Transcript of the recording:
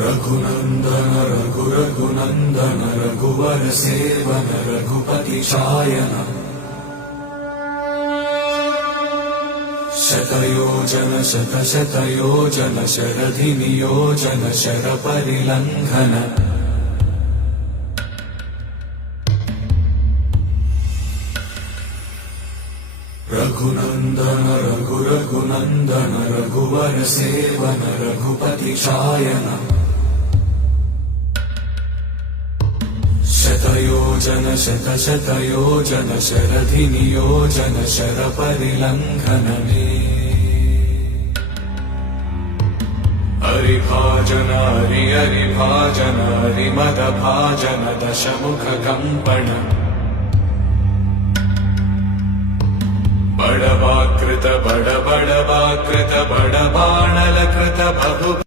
रघुनंदन रघुनंदन रघुवर सेवन रघुपति शायन शतयोजन शतशतयोजन शरधि नियोजन शरपरिलंघन रघुनंदन रघुनंदन रघुवर सेवन रघुपति शायन शतयोजन शतशतयोजन शरधि नियोजन शरपरिलंघन हरिभाजन हरिभाजन हरिमदभाजन दशमुख कंपन बड़वाकृत बड़बाणलकृत बहु